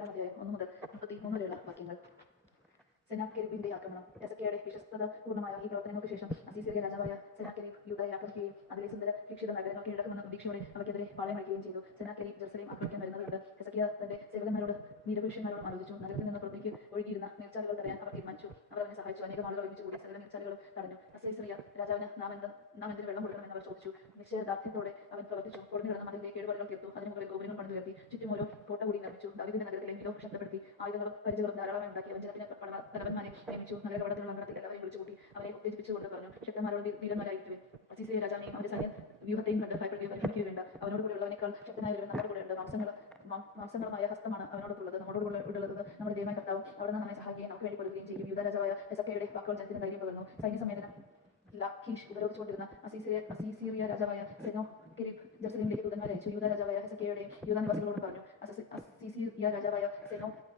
22 അധ്യായം 1 മുതൽ 33 വരെയുള്ള വാക്യങ്ങൾ. സെനാകെരീബിന്റെ ആക്രമണം. ഹെസക്കിയയുടെ വിശ്വസ്തത പൂർണ്ണമായ ഈ പ്രവർത്തനങ്ങൾക്ക് ശേഷം അസീസിയ രാജാവായ സെനാകെരീബ് യൂദയെ ആക്രമിക്കുകയും അതിലെ സുന്ദര രക്ഷിത നഗരങ്ങൾ കീഴടക്കുമെന്ന പ്രതീക്ഷയോടെ അവയ്ക്കെതിരെ പാളയമടിക്കുകയും ചെയ്തു. സെനാകെരീബ് ജെറുസലേം ആക്രമിക്കാൻ വരുന്നത് കണ്ട് ഹെസക്കിയ തന്റെ സേവകന്മാരോട് വീരപുരുഷന്മാരോടും ആലോചിച്ചു. നഗരത്തിൽ നിന്ന് പുറത്തേക്ക് ഒഴുകിയിരുന്ന നീർച്ചാലുകൾ തടയാൻ അവർ തീരുമാനിച്ചു. അവർ അവനെ സഹായിച്ചു. അനേകം ആളുകൾ ഒരുമിച്ച് കൂടി സകല നീർച്ചാലുകളും തടഞ്ഞു. അസീസിയ രാജാവിന് നാം എന്തിന് വെള്ളം കൊടുക്കണമെന്ന് അവർ ചോദിച്ചു. നിശ്ചയദാർഢ്യത്തോടെ അവൻ പ്രവർത്തിച്ചു. പൊളിഞ്ഞുകിടന്ന മതിലിന്റെ കേടുപാടുകൾ തീർത്തു. അതിന് മുകളിൽ ഗോപുരങ്ങൾ പണിതുയർത്തി ചുറ്റും ഓരോ കോട്ട കൂടി നിർമ്മിച്ചു. ദാവീദിന്റെ നഗരത്തിലെ മിലോ ശബ്ദപ്പെടുത്തി ആയുധങ്ങളും പരിചകളും ധാരാളമായി ഉണ്ടാക്കി. അവൻ ജനത്തിന് തലവന്മാരെ നിയമിച്ചു. നഗരകവാടത്തിലുള്ള അങ്കണത്തിൽ എല്ലാവരെയും വിളിച്ചുകൂട്ടി അവരെ ഉത്തേജിപ്പിച്ചുകൊണ്ട് പറഞ്ഞു, ശക്തന്മാരോട് ധീരന്മാരായിരിക്കുവേ. അസീസിയ രാജാവിനെയും അവന്റെ സൈന്യ വ്യൂഹത്തെയും കണ്ട് ഭയപ്പെടുകയോ പരിഹരിക്കുകയോ വേണ്ട. അവനോട് കൂടെ ഉള്ളവനേക്കാൾ ശക്തനായവരും നമ്മുടെ കൂടെ ഉണ്ട്. മാംസങ്ങളുമായ ഹസ്തമാണ് അവനോടൊപ്പുള്ളത്. നമ്മളോട് കൂടെ ഉള്ളത് നമ്മുടെ ദൈവമായ കർത്താവും അവിടുന്ന് നമ്മെ സഹായിക്കുകയും നമുക്ക് വേണ്ടി കൊടുക്കുകയും ചെയ്യും. യൂദാ രാജാവായ ഹെസക്കിയയുടെ വാക്കുകൾ ജനത്തിന് ധൈര്യം പകർന്നു. സൈന്യസമ്മേളനം ലാഖീഷ് ഉപരോധിച്ചുകൊണ്ടിരുന്ന അസീസിയ രാജാവായ സെനാകെരീബ് ജെറുസലേമിലേക്ക് ദൂതന്മാരെ അയച്ചു. യൂദാ രാജാവായ ഹെസക്കിയയുടെയും യൂദാ നിവാസികളോട് പറഞ്ഞു, അസീസിയ രാജാവായ സെനാകെരീബ്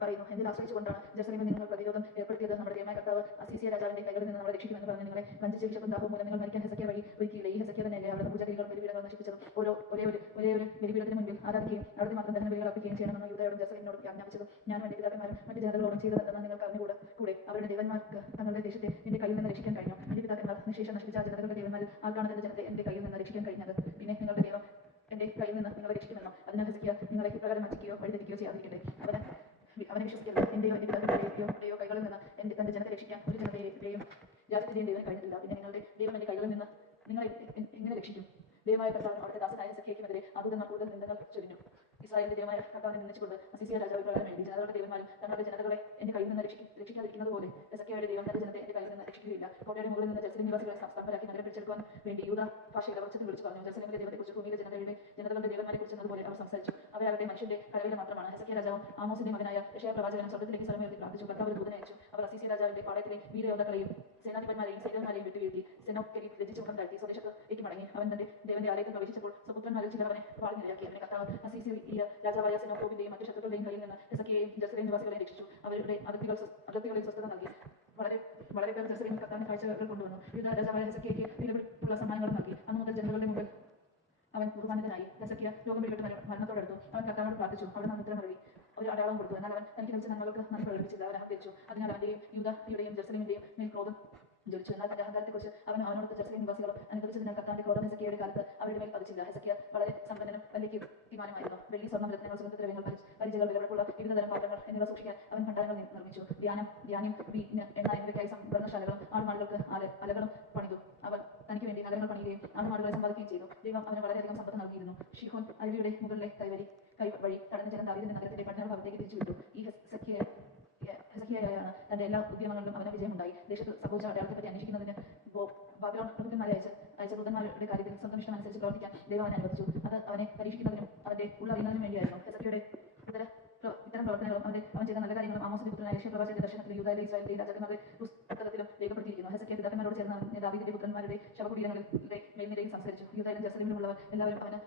പറയുന്നു, എന്തിൽ ആശ്രയിച്ചുകൊണ്ടാണ് ജെറുസലേമിൽ നിങ്ങൾ പ്രതിരോധം ഏർപ്പെടുത്തിയത്? നമ്മുടെ ദൈവമായ കർത്താവ് അസീസിയ രാജാവിന്റെ കൈകളിൽ നിന്ന് നമ്മളെ രക്ഷിക്കുമെന്ന് പറഞ്ഞ് നിങ്ങളെ വഞ്ചിച്ച് വിശപ്പും ദാഹവും മൂലം നിങ്ങൾ മരിക്കാൻ ഹെസക്കിയ വഴി ഒരുക്കിയില്ലേ? ഈ ഹെസക്കിയ തന്നെയല്ലേ അവിടുന്ന് പൂജാരികളും ബലിപീഠങ്ങളും നശിപ്പിച്ചതും ഒരേ ഒരു ബലിപീഠത്തിന് മുൻപിൽ ആരാധിക്കുകയും അവിടുത്തെ മാത്രം ദഹനബലികൾ അർപ്പിക്കുകയും ചെയ്യണമെന്ന് യൂദയോടും ജെറുസലേമിനോടും ആജ്ഞാപിച്ചതും ഞാനും എന്റെ പിതാക്കന്മാരും മറ്റ് ജനതകളോടും ചെയ്തതെന്ന് നിങ്ങൾക്ക് അറിഞ്ഞുകൂടെ? അവരുടെ ദേവന്മാർക്ക് തങ്ങളുടെ ദേശത്തെ എന്റെ കയ്യിൽ നിന്ന് രക്ഷിക്കാൻ കഴിഞ്ഞു. എന്റെ പിതാക്കന്മാർ നിശേഷം നശിപ്പിച്ച ആ ജനതകളുടെ ദേവന്മാരിൽ ആർക്കാണ് തന്റെ ജനത്തെ എന്റെ കയ്യിൽ നിന്ന് രക്ഷിക്കാൻ കഴിഞ്ഞത്? പിന്നെ നിങ്ങളുടെ ദൈവം എന്റെ കയ്യിൽ നിന്ന് നിങ്ങളെ രക്ഷിക്കുമെന്നോ? അതിനാൽ ഹെസക്കിയ നിങ്ങളെ ഇപ്രകാരം വഞ്ചിക്കുകയോ വഴിതെറ്റിക്കുകയോ ചെയ്യാതിരിക്കട്ടെ. അവനെ വിശ്വസിക്കരുത്. എന്റെയോ എന്റെ പിതാക്കളുടെയോ കൈകളിൽ നിന്ന് തന്റെ ജനത്തെ രക്ഷിക്കാൻ ഒരു ജനതയുടെയും രാജ്യത്തിന്റെയും ദൈവം കഴിഞ്ഞിട്ടില്ല. പിന്നെ നിങ്ങളുടെ ദൈവം എന്റെ കൈകളിൽ നിന്ന് നിങ്ങളെ എങ്ങനെ രക്ഷിക്കും? ദൈവമായ കർത്താവിനും അവിടുത്തെ ദാസനായ ഹെസക്കിയയ്ക്കുമെതിരെ ആദൂതന്മാർ കൂടുതൽ നിന്ദകൾ ചൊരിഞ്ഞു. ഇസ്രായേലിന്റെ ദൈവമായ കർത്താവിനെ നിന്ദിച്ചുകൊണ്ട് അസീസിയ രാജാവ് പ്രകാരം എഴുതി, ജനതകളുടെ ദൈവന്മാരും തങ്ങളുടെ ജനതകളെ എന്റെ കയ്യിൽ നിന്ന് രക്ഷിക്കാതിരിക്കുന്നത് പോലെ ഹെസക്കിയയുടെ ദൈവം തന്റെ ജനത്തെ എന്റെ കയ്യിൽ നിന്ന് രക്ഷിക്കുകയില്ല. കോട്ടയുടെ മുകളിൽ നിന്ന് ജെറുസലേം നിവാസികളെ സ്തംഭരാക്കി നഗരം പിടിച്ചെടുക്കാൻ വേണ്ടി യൂദാ ഭാഷയുടെ ഉച്ചത്തിൽ വിളിച്ചു പറഞ്ഞു. ജെറുസലേമിലെ ദൈവത്തെക്കുറിച്ച് ഭൂമിയിലെ ജനതകളുടെ ദൈവന്മാരെ കുറിച്ച് എന്നതുപോലെ അവർ സംസാരിച്ചു. അവരാകട്ടെ മനുഷ്യന്റെ കലവില മാത്രമാണ്. ഹെസക്കിയ രാജാവും ആമോസിന്റെ മകനായ യെശയ്യാ പ്രവാചകനും സ്വർഗ്ഗത്തിലേക്ക് സ്വരമുയർത്തി പ്രാർത്ഥിച്ചു. കർത്താവ് ഒരു ദൂതനെ അയച്ചു. അവർ അസീസിയ രാജാവിന്റെ പാളയത്തിലെ വീരയോദ്ധാക്കളെയും സേനാധിപന്മാരെയും സൈനികന്മാരെയും വിട്ടുവീഴ്ത്തി. സെനാകെരീബ് ലജ്ജിച്ച് മുഖം താഴ്ത്തി സ്വദേശത്തേക്ക് മടങ്ങി. അവൻ തന്റെ ദൈവന്റെ ആലയത്തിൽ പ്രവേശിച്ചപ്പോൾ സ്വപുത്രന്മാരിൽ ചിലർ അവനെ പാളിനിരയാക്കി. അവനെ കർത്താവ് അസീസിയ രാജാവായ സെനാകെരീബിന്റെയും മറ്റു ശത്രുക്കളുടെയും കയ്യിൽ നിന്ന് ഹെസക്കിയയെയും ജെറുസലേം നിവാസികളെയും രക്ഷിച്ചു. അവരുടെ അതിർത്തികളിൽ സ്വസ്ഥത നൽകി. വളരെ പേർ ജെറുസലേമിൽ കർത്താവിന് കാഴ്ചകൾ കൊണ്ടുവന്നു. യൂദാ രാജാവായ ഹെസക്കിയയ്ക്ക് വിലപിടിപ്പുള്ള സമ്മാനങ്ങളും നൽകി. അന്നു മുതൽ ജനങ്ങളുടെ മുമ്പിൽ അവൻ ബഹുമാനിതനായി. ഹെസക്കിയ രോഗം പിടിപെട്ട് മരണത്തോടടുത്തു. അവൻ കർത്താവിനോട് പ്രാർത്ഥിച്ചു. അവിടുന്ന് മുദ്ര നൽകി ഒരു അടയാളം കൊടുത്തു. എന്നാൽ അവൻ തനിക്ക് ലഭിച്ച നന്മകൾക്ക് നന്ദി പ്രകടിപ്പിച്ചില്ല. അവൻ അഹങ്കരിച്ചു. അതിനാൽ അവന്റെയും യൂദായുടെയും ജെറുസലേമിന്റെയും മേൽ ക്രോധം ജ്വലിച്ചു. എന്നാൽ തന്റെ അഹങ്കാരത്തെക്കുറിച്ച് അവനോട് ജെറുസലേം നിവാസികൾ അനുഭവിച്ചതിനാൽ കർത്താവിന്റെ ക്രോധം ഹെസക്കിയയുടെ കാലത്ത് അവരുടെ മേൽ പതിച്ചില്ല. ഹെസക്കിയ വളരെ സമ്പന്നനും വലിയ കീർത്തിമാനുമായിരുന്നു. വെള്ളി, സ്വർണ്ണം, രത്നങ്ങൾ, സുഗന്ധദ്രവ്യങ്ങൾ, പരിചകൾ, വിലപിടിപ്പുള്ള വിവിധതരം പാത്രങ്ങൾ എന്നിവ സൂക്ഷിക്കാൻ അവൻ ഭണ്ഡാരങ്ങൾ നിർമ്മിച്ചു. ധാന്യം, വീഞ്ഞ്, എണ്ണ എന്നിവയ്ക്കായി സംഭരണശാലകളും ആടുമാടുകൾക്ക് അലകളും പണിതു. അവൻ തനിക്ക് വേണ്ടി നഗരങ്ങൾ പണിയുകയും ആടുമാടുകളെ സമ്പാദിക്കുകയും ചെയ്തു. ദൈവം അവന് വളരെയധികം സമ്പത്ത് നൽകിയിരുന്നു. ഷിഹോൻ അരുവിയുടെ മുകളിലെ കൈവഴി കടന്ന് ജനം ദാവീദിന്റെ നഗരത്തിന്റെ പട്ടണങ്ങൾ അവിടേക്ക് തിരിച്ചുവിട്ടു. ഈ ഹെസക്കിയയാണ് തന്റെ എല്ലാ ഉദ്യമങ്ങളിലും അവന് വിജയമുണ്ടായി. ദേശത്ത് സംഭവിച്ച അടയാളത്തെപ്പറ്റി അന്വേഷിക്കുന്നതിന് ബാബിലോൺ പ്രഭുക്കന്മാരെ അയച്ച ദൂതന്മാരുടെ കാര്യത്തിൽ സ്വന്തം ഇഷ്ടമനുസരിച്ച് പ്രവർത്തിക്കാൻ ദൈവം അവനെ അനുവദിച്ചു. അത് അവനെ പരീക്ഷിക്കുന്നതിനും അവന്റെ ഉള്ളറിയുന്നതിനും വേണ്ടിയായിരുന്നു. ഹെസക്കിയയുടെ ഇത്തരം പ്രവർത്തനങ്ങളും അവൻ ചെയ്ത നല്ല കാര്യങ്ങളും ആമോസിന്റെ പുത്രനായ യെശയ്യാ പ്രവാചകന്റെ ദർശനത്തിലും യൂദായിലെ ഇസ്രായേലിലെ രാജാക്കന്മാരുടെ പുസ്തകത്തിലും രേഖപ്പെടുത്തിയിരിക്കുന്നു. ഹെസക്കിയ പിതാക്കന്മാരോട് ചേർന്ന് ദാവീദിന്റെ പുത്രന്മാരുടെ ശവകുടീരങ്ങളുടെ മേൽനിരയിൽ സംസ്കരിച്ചു. യൂദായിലും ജെറുസലേമിലുമുള്ളവർ എല്ലാവരും അവന്